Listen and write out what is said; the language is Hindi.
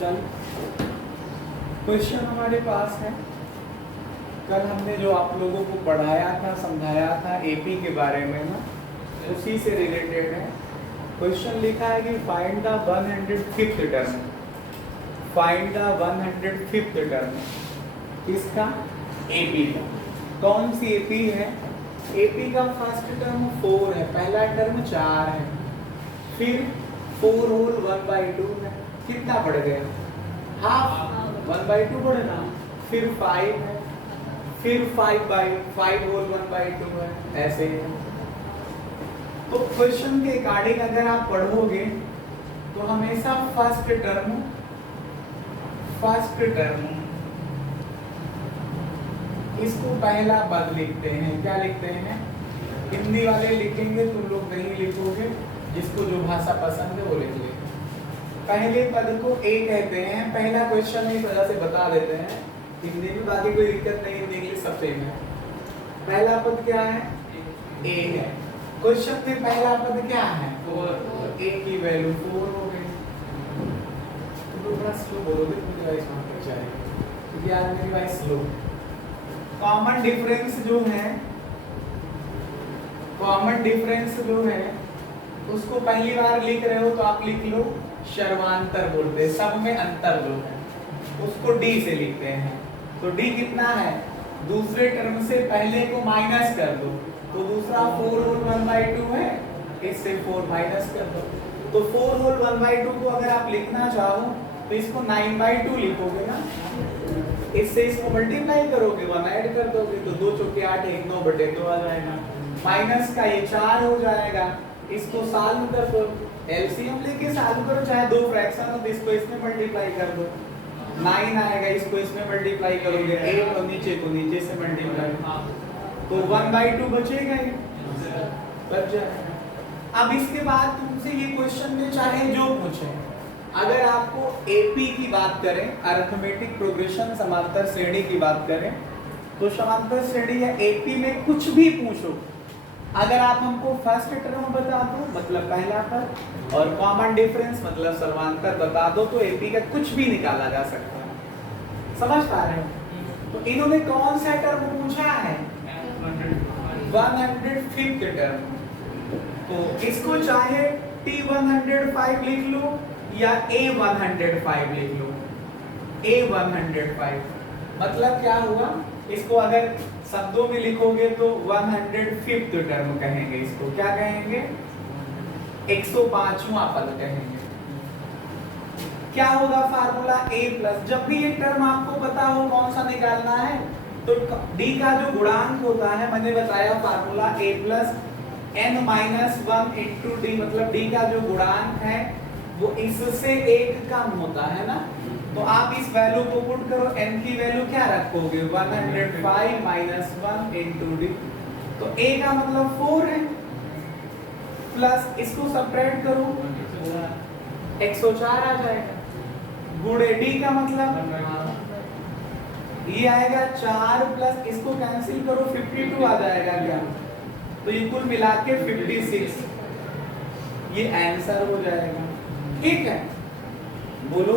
चल क्वेश्चन हमारे पास है। कल हमने जो आप लोगों को पढ़ाया था, समझाया था एपी के बारे में ना, उसी से रिलेटेड है। क्वेश्चन लिखा है कि find the 105th term. Find the 105th term किसका? एपी का। कौन सी एपी है? एपी का फर्स्ट टर्म 4 है, पहला टर्म 4 है, फिर 4 होल 1/2 है। कितना बढ़ गया? हाफ 1/2 बढ़ना, फिर 5 है, फिर 5 होल 1/2 है, ऐसे ही है। तो क्वेश्चन के अकॉर्डिंग अगर आप पढ़ोगे तो हमेशा फर्स्ट टर्म इसको पहला पद लिखते हैं। क्या लिखते हैं? हिंदी वाले लिखेंगे, तुम लोग नहीं लिखोगे, जिसको जो भाषा पसंद है वो लिख ले। पहले पद को ए कहते हैं। पहला क्वेश्चन इस वजह से बता देते हैं, हिंदी में बाकी कोई दिक्कत नहीं, हिंदी इंग्लिश सब सेम है। पहला पद क्या है? ए है। क्वेश्चन में पहला पद क्या है? 4। ए की वैल्यू 4 हो गई। तो थोड़ा स्लो बोलोगे तो मेरी वॉइस वहां तक जाएगी, क्योंकि आज मेरी वॉइस स्लो। कॉमन डिफरेंस जो है उसको पहली बार लिख रहे हो तो आप लिख लो सर्वांतर बोलते हैं, सब में अंतर जो है उसको डी से लिखते हैं। तो डी कितना है? दूसरे टर्म से पहले को माइनस कर दो, तो दूसरा 4 होल 1/2 है, इससे 4 माइनस कर दो। तो 4 होल 1/2 को अगर आप लिखना चाहो तो इसको 9/2 लिखोगे ना, इससे इसको मल्टीप्लाई करोगे, 1 ऐड कर दोगे तो 2 चौके 8, 1 9/2 आ जाएगा। माइनस का ये 4 हो जाएगा, इसको सॉल्व कर दो, एलसीएम लेके सॉल्व करो, चाहे दो फ्रैक्शन हो तो इसको इसमें मल्टीप्लाई कर दो, 9 आएगा, इसको इसमें मल्टीप्लाई करोगे, 8 और नीचे को नीचे से मल्टीप्लाई, तो 1/2 बचेगा ही, बच जाएगा। अब इसके बाद तुमसे ये क्वेश्चन में चाहे जो पूछे, अगर आपको एपी की बात करें, अरिथमेटिक प्रोग्रेशन समांतर श्रेणी की बात करें, तो समांतर श्रेणी या एपी में कुछ भी पूछो, अगर आप हमको फर्स्ट टर्म बता दो मतलब पहला पद, और कॉमन डिफरेंस मतलब सर्वांतर बता दो, तो एपी का कुछ भी निकाला जा सकता है। समझ पा रहे हो? तो इन्होंने कौन सा टर्म पूछा है? 105th term. तो इसको चाहे T105 लिख लो या A105 लिख लो। A105 मतलब क्या हुआ? इसको अगर शब्दों में लिखोगे तो 105th टर्म कहेंगे, इसको क्या कहेंगे? 105वां पद कहेंगे। क्या होगा फार्मूला? A प्लस, जब भी ये टर्म आपको पता हो कौन सा निकालना है, तो D का जो गुणांक होता है, मैंने बताया formula A plus n-1 into D, मतलब D का जो गुणांक है वो इससे 1 कम होता है ना, तो आप इस वैल्यू को पुट करो, n की वैल्यू क्या रखोगे? 105 माइनस 1 इंटू डी, तो a का मतलब 4 है, प्लस इसको सब्ट्रैक्ट करो 104 आ जाएगा, गुणे d का मतलब ये आएगा 4 प्लस इसको कैंसिल करो 52 आ जाएगा क्या, तो ये कुल मिला के 56, ये आंसर हो जाएगा। ठीक है, बोलो